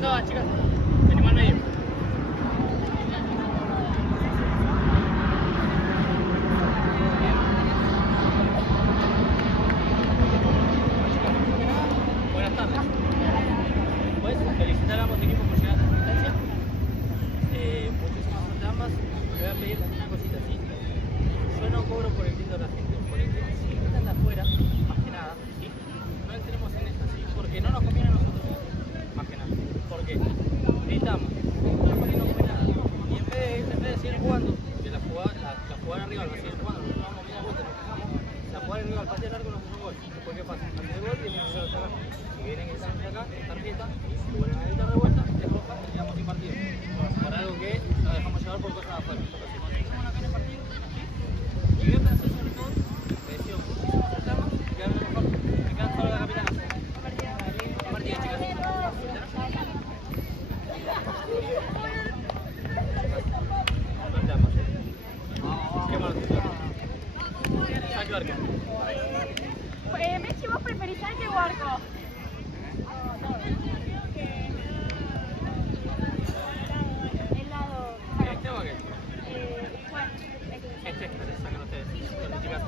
Vengan todas, chicas. Venimos al medio. Buenas tardes. Pues felicitar a ambos equipos por llegar a esta instancia. Muchísimas suerte a ambas. Me voy a pedir una cosita, ¿sí? Yo no cobro por el grito de la gente. Por el que si gritan de afuera, más que nada, ¿sí? No entremos en eso, ¿sí? Porque no nos conviene a nosotros. Más que nada. ¿Por qué? Gritamos. No fue nada. Y en vez de seguir jugando, que la jugada arriba va a seguir jugando, nosotros vamos media vuelta, nos quejamos, la jugada arriba al patear largo nos hace un gol. Después, ¿qué pasa? Antes del gol tienen que hacer acá. Si vienen que están acá, es tarjeta, si vuelven a gritar de vuelta, es roja y quedamos sin partido. Por algo que nos dejamos llevar por cosas de afuera. Pero si conseguimos acá en el partido, ¿sí? Y yo pensé sobre todo, me deseo muchísimo acertarnos y quedarme mejor. Me quedan solo la capitana. Partida, chicas. Messi, ¿vos preferís arco o arco? El lado. ¿Este o aquel? Bueno, Este, sacan ustedes. Bueno, chicas.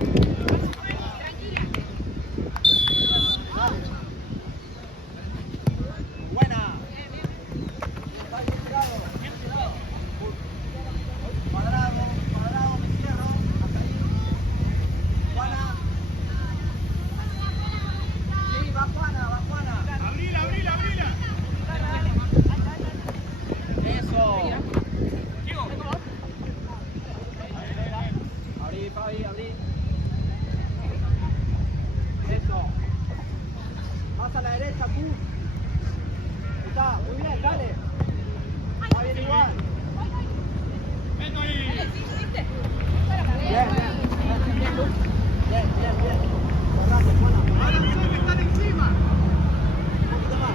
Buena. Cuadrado, me cierro. Hasta ahí. Juana. Sí, va Juana. Abrila. Eso. Abrí, Fabi, abrí. Eso. Más a la derecha, Q. Está, muy bien, dale. Va bien igual. Bien. Corrate, Juana. Están encima. Un poquito más.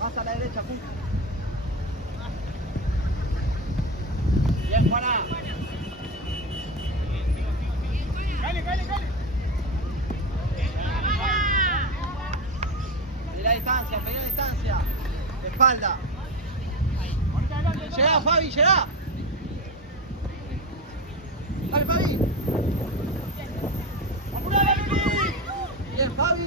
Más a la derecha, punto. Bien, Juana. Dale. Pedí la distancia. De espalda. Llegá, Fabi, llegá. Dale, Fabi. Bien, Fabi.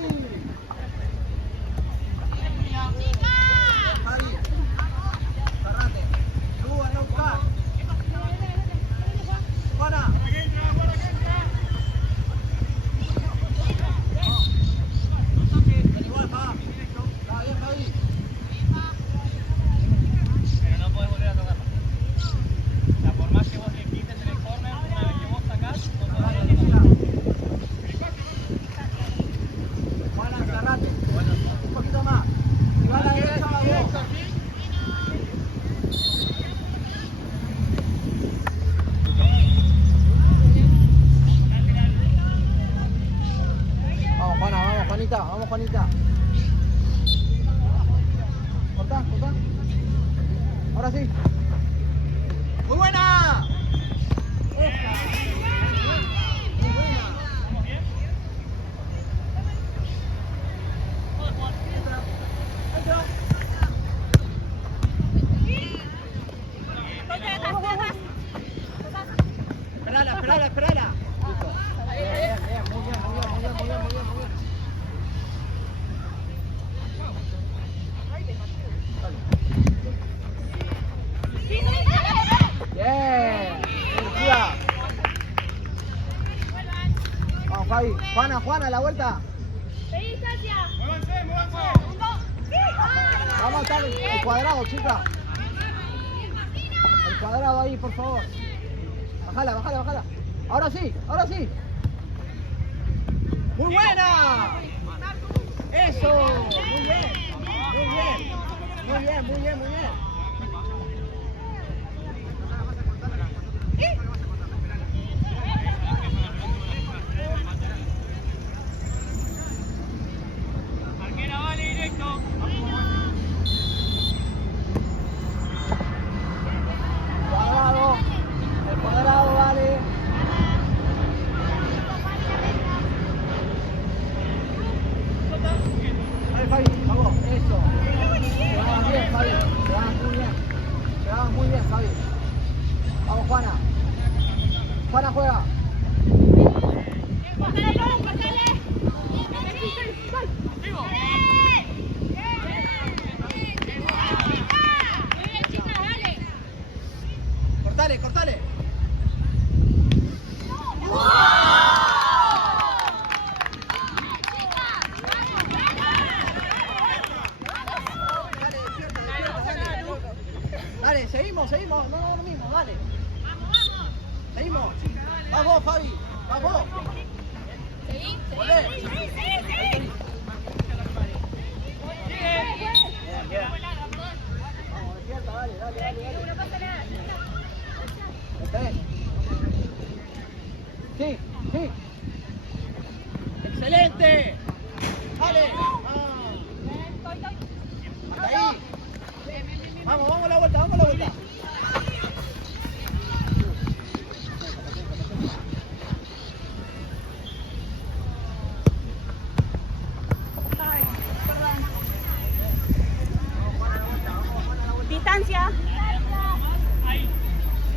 Vamos, Juanita. Cortá. Ahora sí. ¡Muy buena! Esperala. Bien, muy bien. Bien, vamos, Fabi. Juana, la vuelta. Muévanse. Vamos a estar el cuadrado, chica. El cuadrado ahí, por favor. Bájala. Ahora sí. Muy buena. Eso. Muy bien. Juana juega. Cortale, cortale. Dale, seguimos, seguimos. No, lo mismo, dale. Seguimos. Vas vos, Fabi. Vas vos. Seguí, Volé. seguí. Bien, bien. Vamos, despierta, dale, dale, dale. No pasa nada. Espera. Sí, sí. ¡Excelente! ¡Dale! ¡Hasta ahí! Vamos, vamos a la vuelta, vamos a la vuelta. Distancia.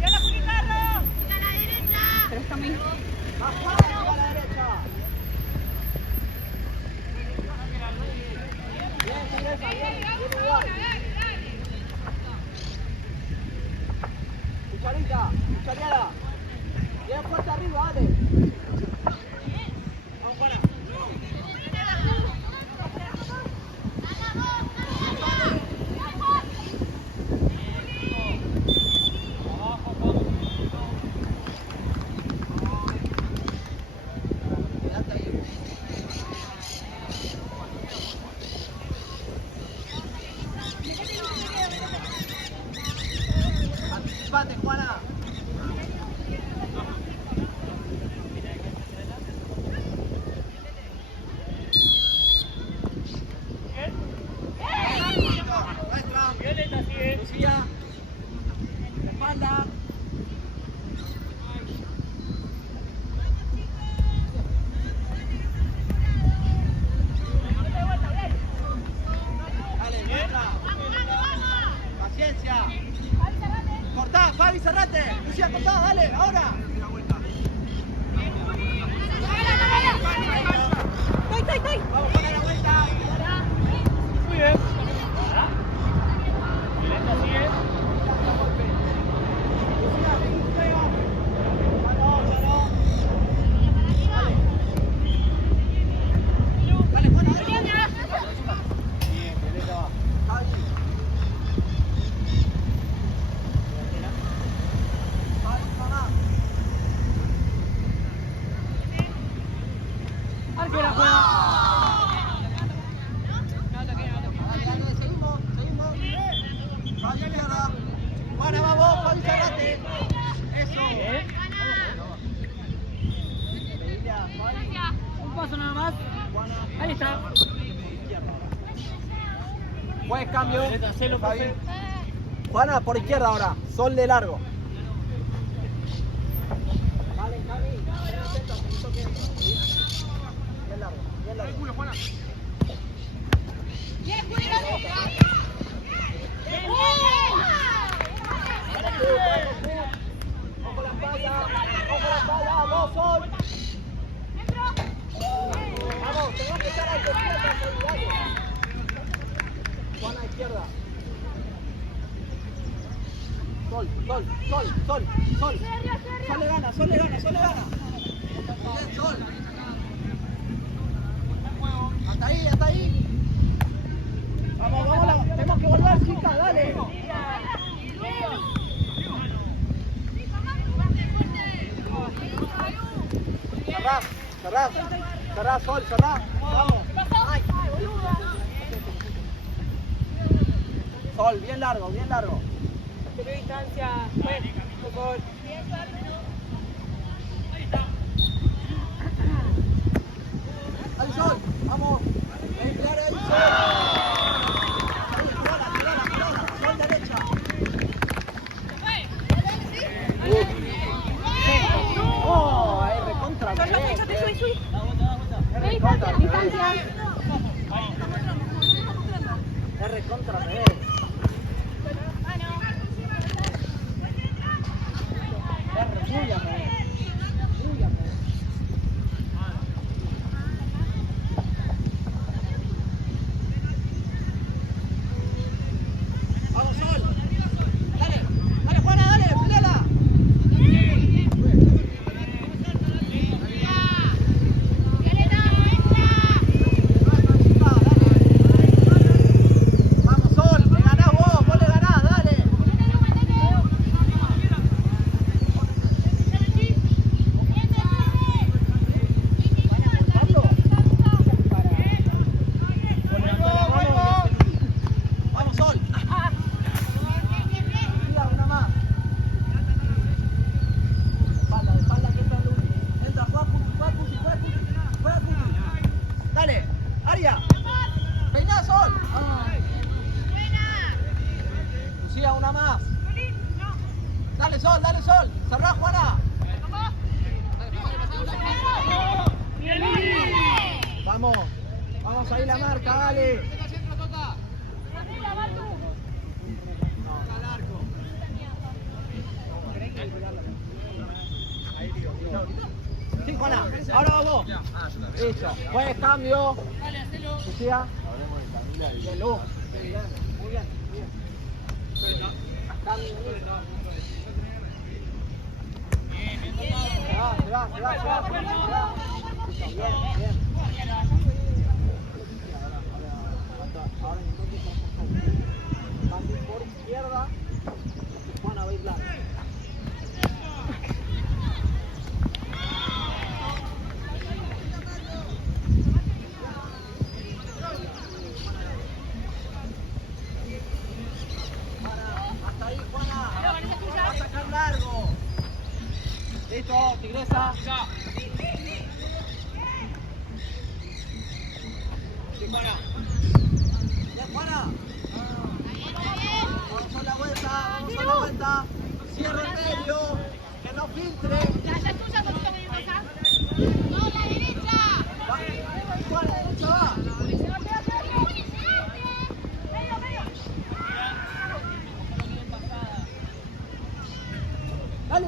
¡Mira Julicarro! ¡A la derecha! Pero está muy... ¡Más fácil a la derecha! Bien, Teresa, bien, bien igual. Cucharita, cuchareada. Bien fuerte arriba, dale. Vamos para. Anticipate, Juana. Nuestra. Lucía. Espalda. Dale, nuestra. Paciencia. Cortá, Fabi, cerrate. Lucía, cortá, dale, ahora. Estoy. Vamos, para la vuelta. Muy bien. Lenta sigue. Lucía, pega. Ya no. Dale, Juana, dale. Bien, Violeta. Fabi. Fabi, mamá. Arquera juega. Dale, seguimos. Fabi izquierda. Juana, vamos, Fabi, cerrate. Eso. Bien. Emilia, Fabi. Un paso nada más. Juana. Ahí está. Izquierda ahora. Buen cambio. Violeta, hacelo, Fabi. profe. Juana, por izquierda ahora. Sol de largo. Vale, Javi. Ten atento, que no toque. Bien largo, bien largo. Juana. Ojo la espalda, vamos, Sol. Vamos, tenemos que estar al despierta, solidario. Juana, izquierda. Sol. Sol le gana. Bien, Sol. Hasta ahí. Vamos, tenemos que volver, chicas, dale. Cerrá, Sol, cerrá. Vamos. Ay. Sol, bien largo. Pero distancia. Por favor. Ahí, Sol, vamos. Claro, ahí, Sol. Tirala. Sol derecha. Oh, ahí recontra. Subí. Es recontra. Distancia. Es recontra. Es re tuya, Vamos ahí la marca, dale. Sí, Juana, ahora vamos. Eso, buen cambio. Lucía. Bien, Lu. Muy bien, muy bien. Cambio, se va. Bien, bien. Ahora entonces cambio por izquierda. Juana va a ir largo. Hasta ahí, Juana. Va a sacar largo. Listo, Tigresa. Sí, Juana. Bien, Juana. Vamos a la vuelta. Cierra el medio. Que no filtre. La tuya, Cosita, ¿me pasa? ¡No, la derecha! Va. Juana, derecha va. Dale.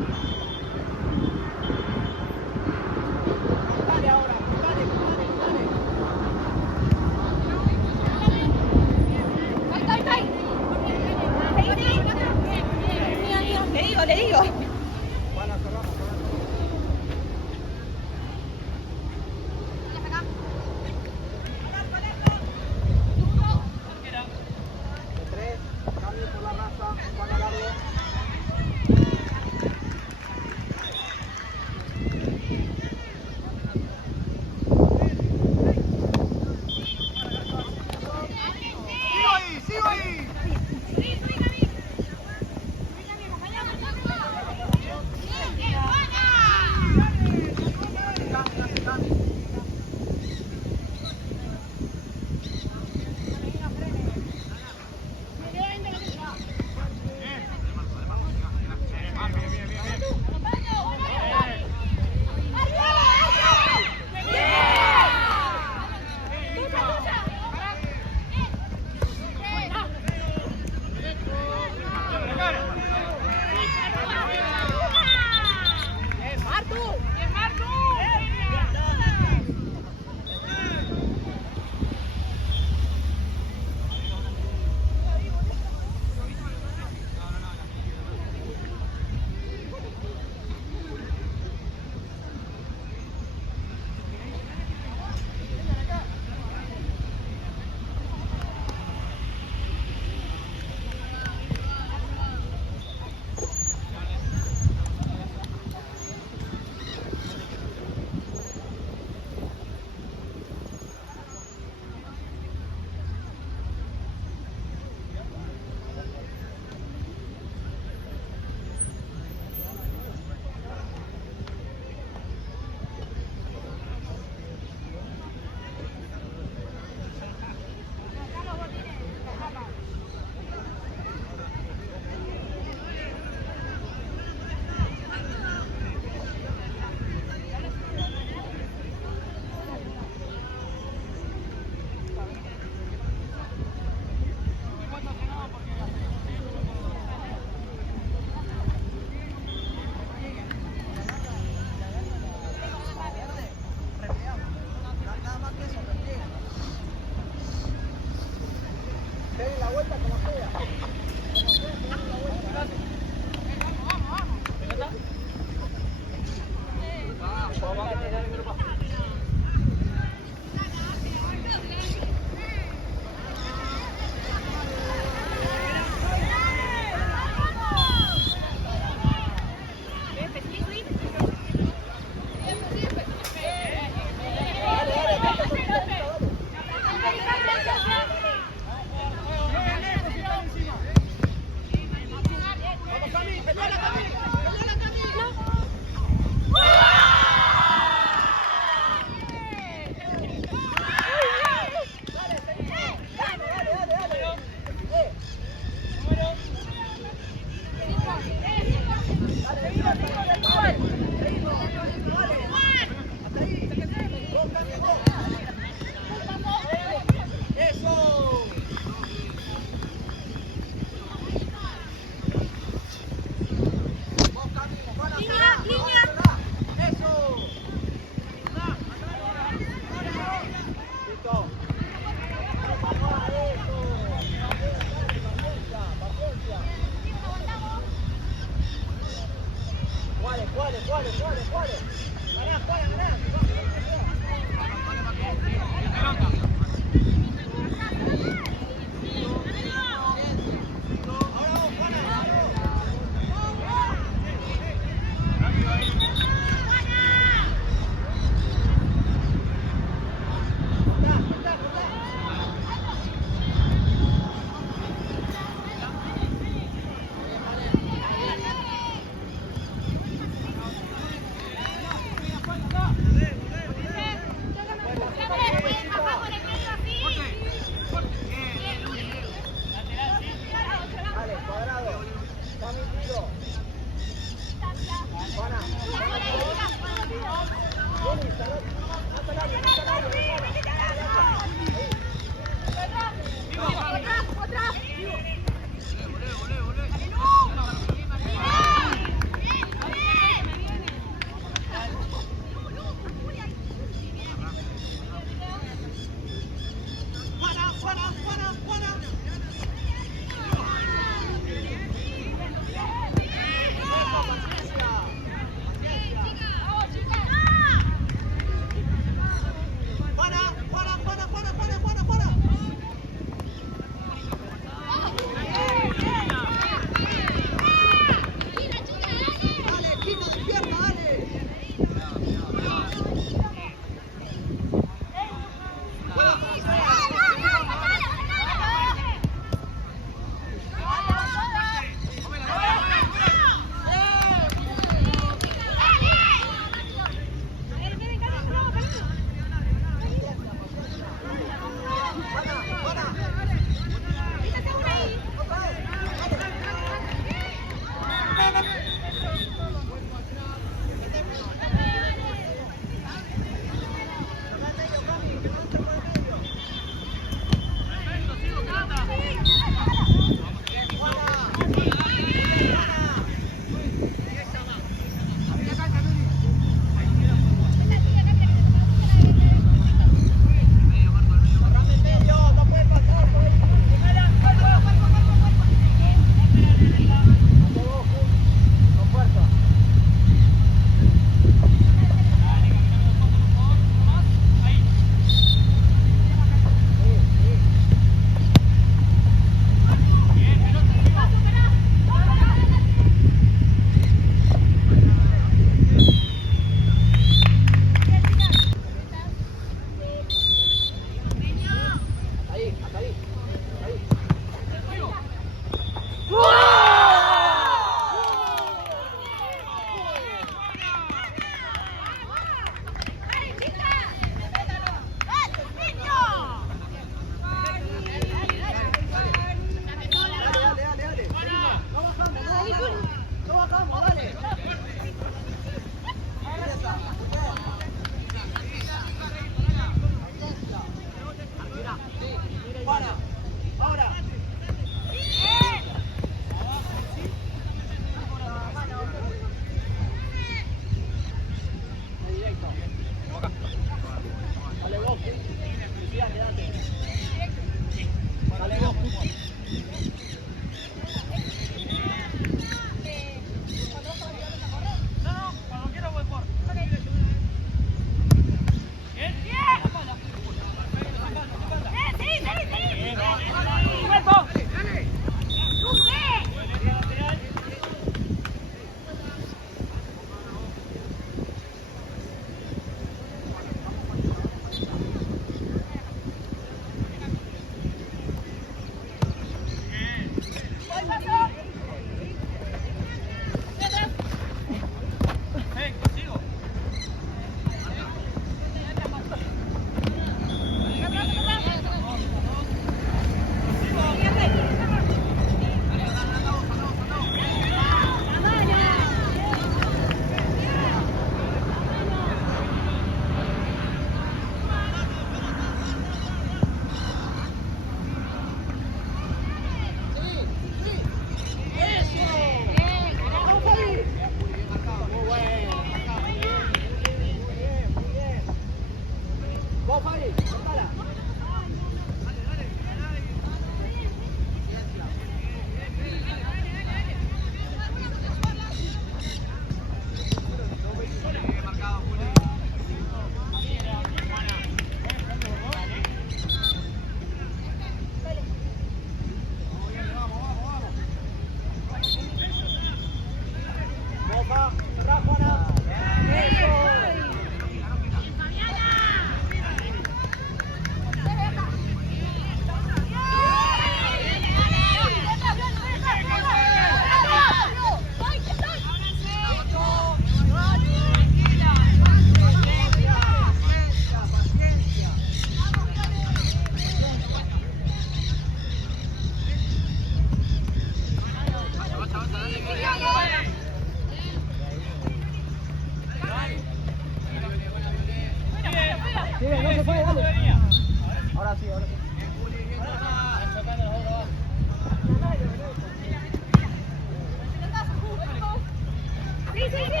Sí, sí, sí.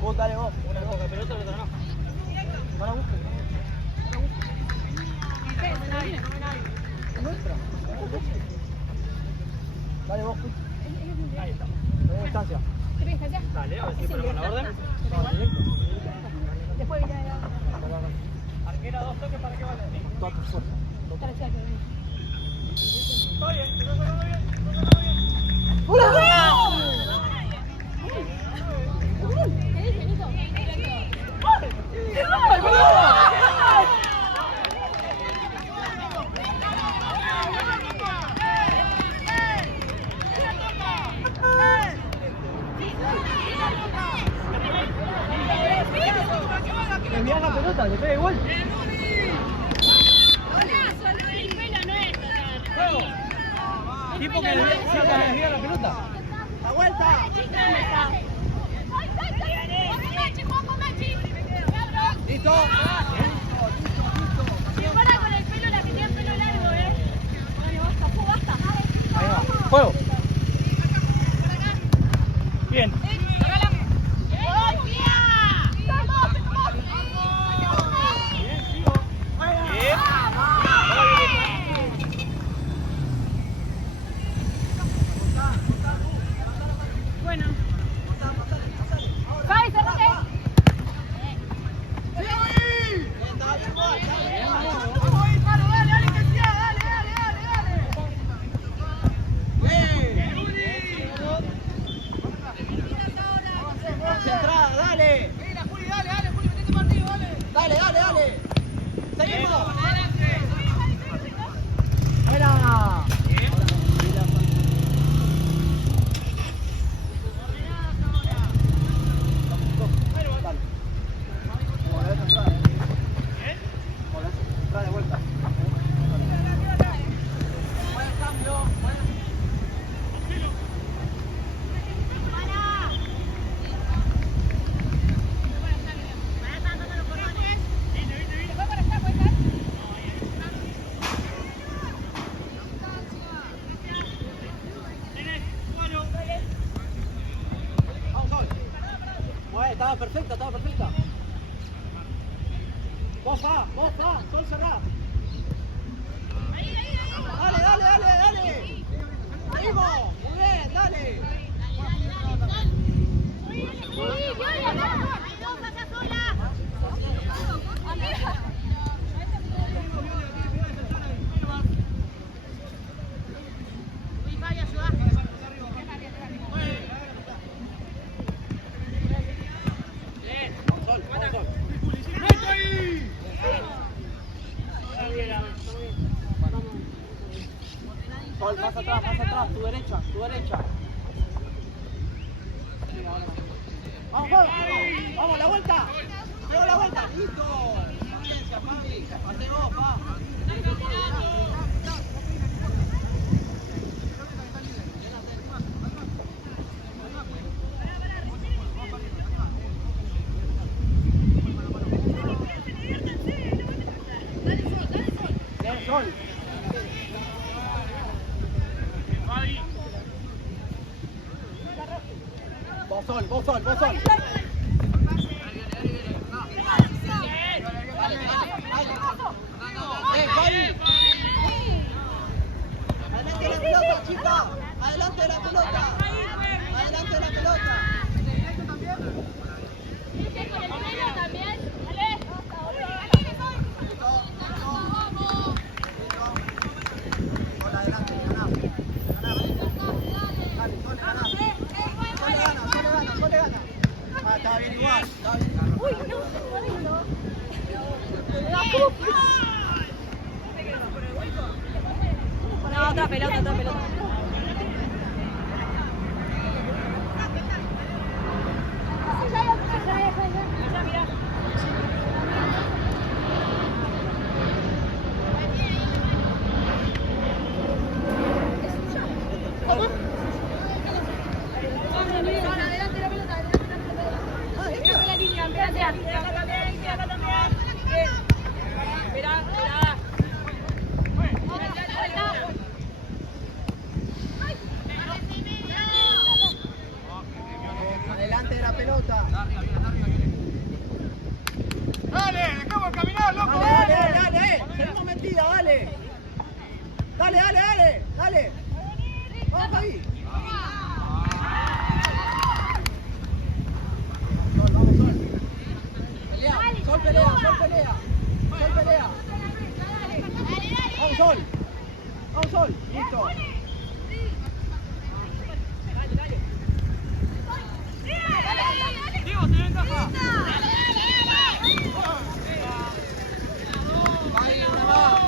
Vos dale vos. Una coca pelota, la otra no. No la busques. Dale vos, Puch. Ahí está. Tenés distancia. Dale, a ver si ponemos la orden. Después viene la... Arquera, 2 toques para que vaya. Toda tu fuerza. Todo bien, todo bien. ¿Qué dice, Nico? Le envías la pelota, le pega igual. Tipo que le desvía la pelota. ¡La vuelta! ¿Listo? Para con el pelo, la que tiene pelo largo, Dale, basta. Ahí va. ¡Juego! Bien. Bueno. Fabi, cerrate. Centrada, dale. Dale. Seguimos. ¡Buena! De vuelta. Buen cambio. Vamos, Sol. Bueno, estaba perfecta. Vos va, Sol cerrá. Dale. Seguimos, muy bien, dale. Sol. Sol, más atrás, tu derecha. Vamos, la vuelta. Pego la vuelta, listo. Violencia, Fabi. Hacé vos, pa. Bien, Sol. Vos Sol. Fabi. Adelante la pelota, chica. Adelante la pelota. Hola, adelante, ganá. Dale, Sol le gana. Ah, estaba bien igual. Uy, no. No, otra pelota. Ya, mirá. Adelante la pelota. pelota. Dale, dejamos caminar, loco. Dale. Seguimos metida, dale. Dale. Vamos ahí. Vamos, Sol. Pelea. Vamos, Sol. Listo. Diego, te ven caja. Ahí, una más.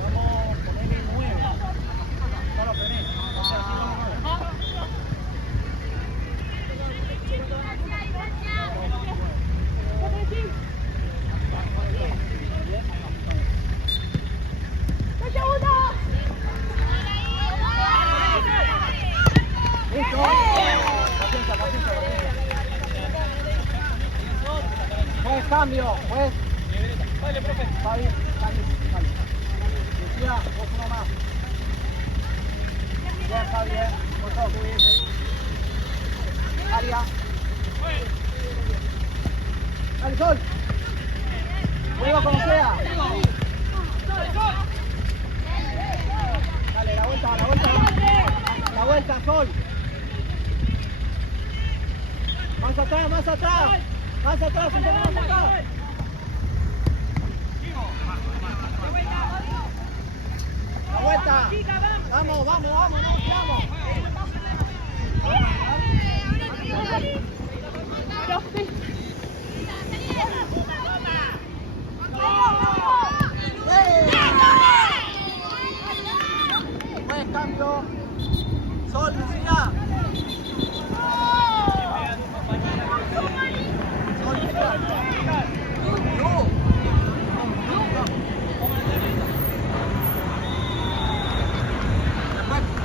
Vamos, ponele 9. No lo ponés. O sea, sí, vamos 9. Listo. Paciencia. Juez, cambio. Juez. Dale, profe. Fabi. Lucía, vos uno más. Bien, Fabi, bien. Por todo, tú bien. Aria. Dale, Sol. Juega como sea. Dale, la vuelta, Sol. Más atrás, un poco más atrás. La vuelta. Vamos, no nos quedamos. Buen cambio. Sol, Lucía. Sol,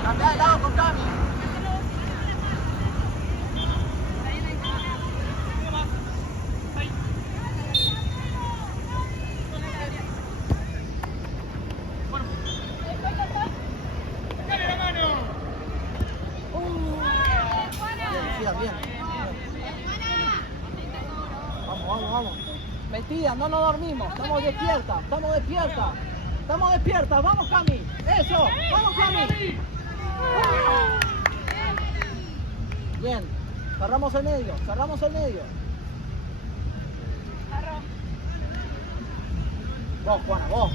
cambia de lado con Cami. Bien. Vamos. Metida, no nos dormimos. Estamos despiertas. Vamos, Cami. Eso. Vamos, Cami. Bien. Cerramos el medio. Vos, Juana, vos.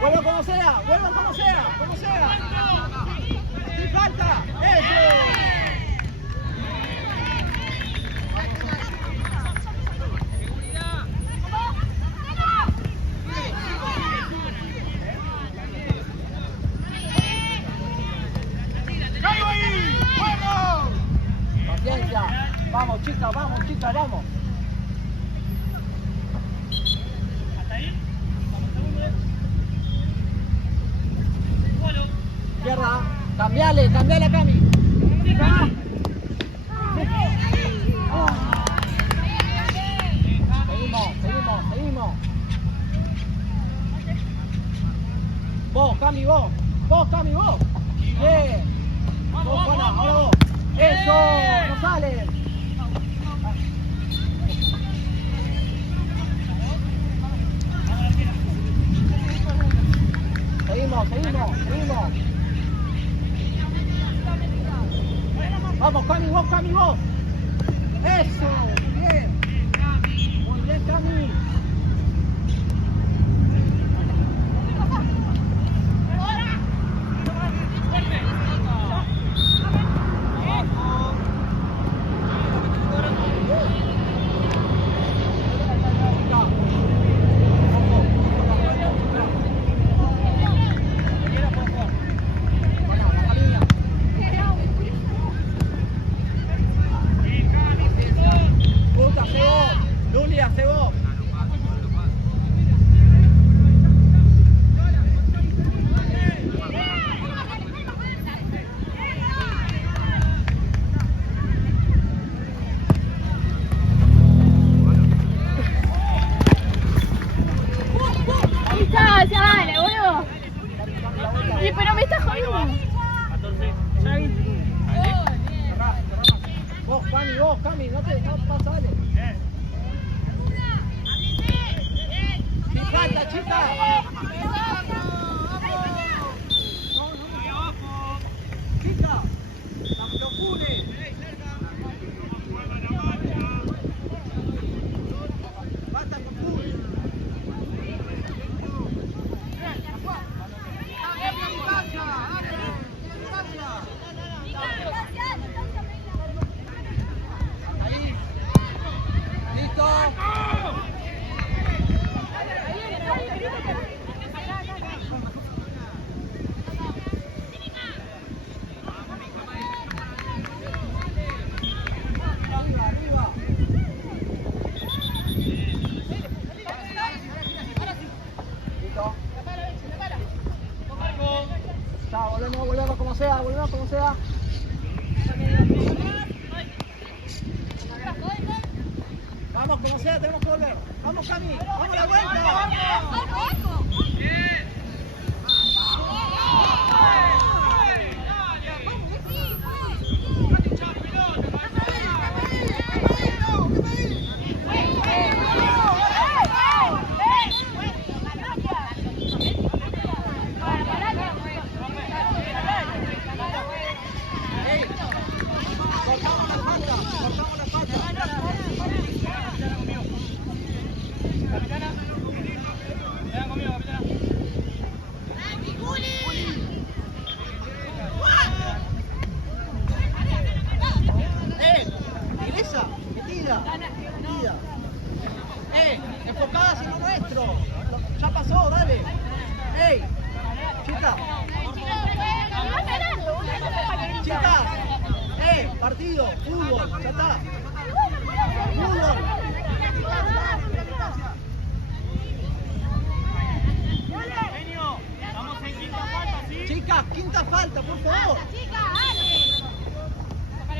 Vuelvo como sea. Sin falta. Eso. Paciencia. Vamos, chicas, vamos. Izquierda, cambiale a Cami. Seguimos. Vos, Cami, vos. Bien. Vos, Juana, ahora vos. Eso, no sale. Seguimos. Vamos, Cami, vos. Eso, bien. Muy bien, Cami. Ahí no va. 14. Xavi. Vos, Cami, no pasa, dale. Sin falta, chica. Chica, no apures. Basta con full. Ahí. Listo. Arriba. Listo. Ya, volvemos como sea, Vamos, como sea, tenemos que volver. Vamos, Cami, vamos a la vuelta. Cortamos la falta. Capitana. Vengan conmigo, capitana. Ingresa, metida. Enfocada hacia lo nuestro. Ya pasó, dale. Chica. Partido, fútbol, ya está. Fútbol. Estamos en quinta falta, ¿sí? Chicas, quinta falta, por favor.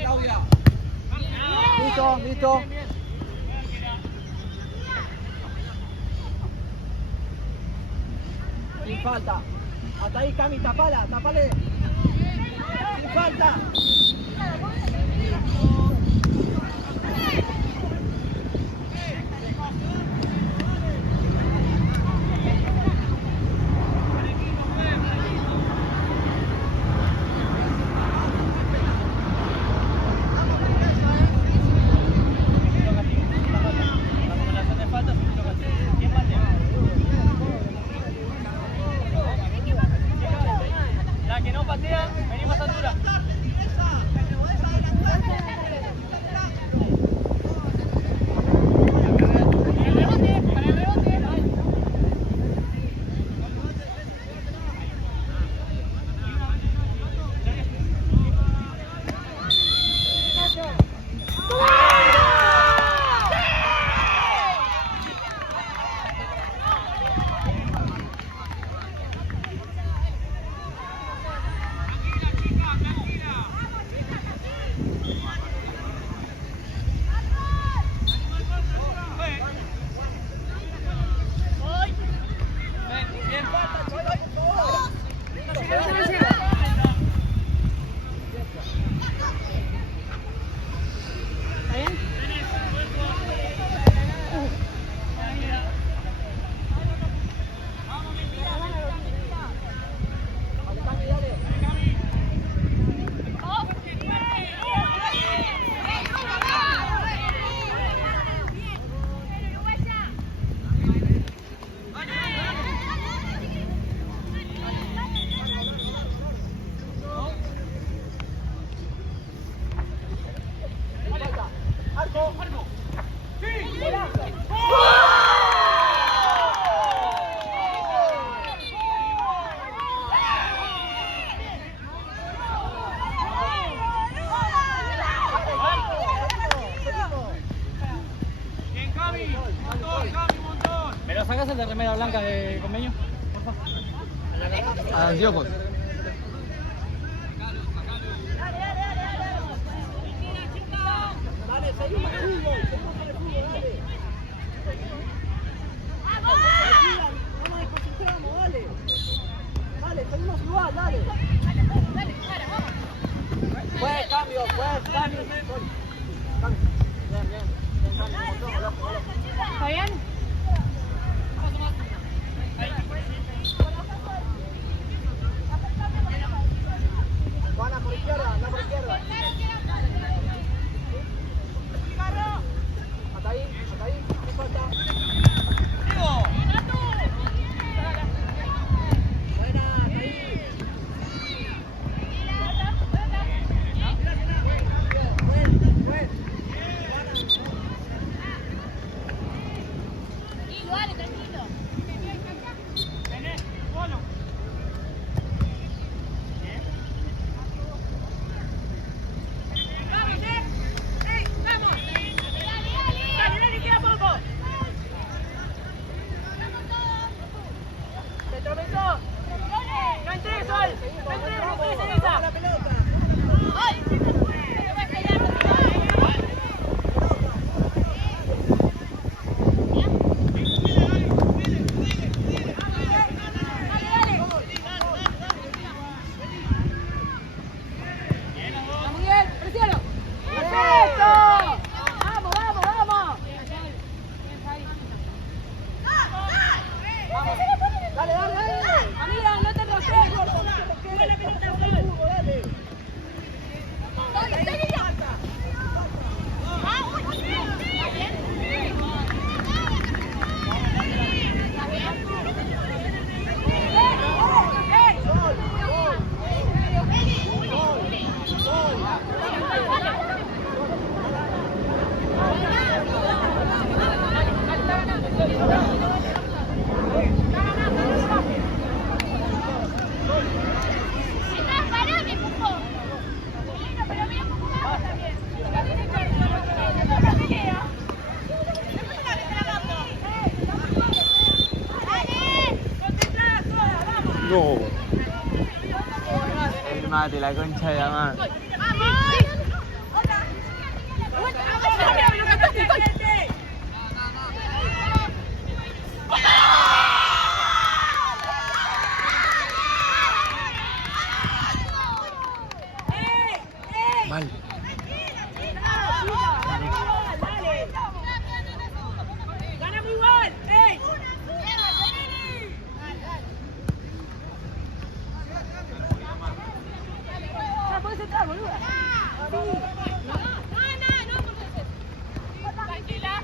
Claudia. Listo. Sin falta. Hasta ahí, Cami, tapale. Sin falta. La que no patea, venimos a altura. ¿Me lo sacas el de remera blanca de convenio? Por favor. Anteojos. Dale, seguimos el fútbol, dale. No nos desconcentramos, dale. Dale, seguimos igual, dale. Cami, Sol. Cami. Bien, bien. Bien, Cami, un montón, golazo, golazo. ¿Está bien? Juana por izquierda, anda por izquierda. Hasta ahí, ¿qué falta? Buena, hasta ahí. Buen. Y dale, tranquilo. La pelota. Dale, dale, dale. Amiga, no te enrojes. Dale. No. El mate, la concha de la mano. Mal. ¡Ganamos igual! ¡Ey! Ya podés entrar, boluda. Tranquila.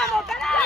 ¡Vamos, carajo!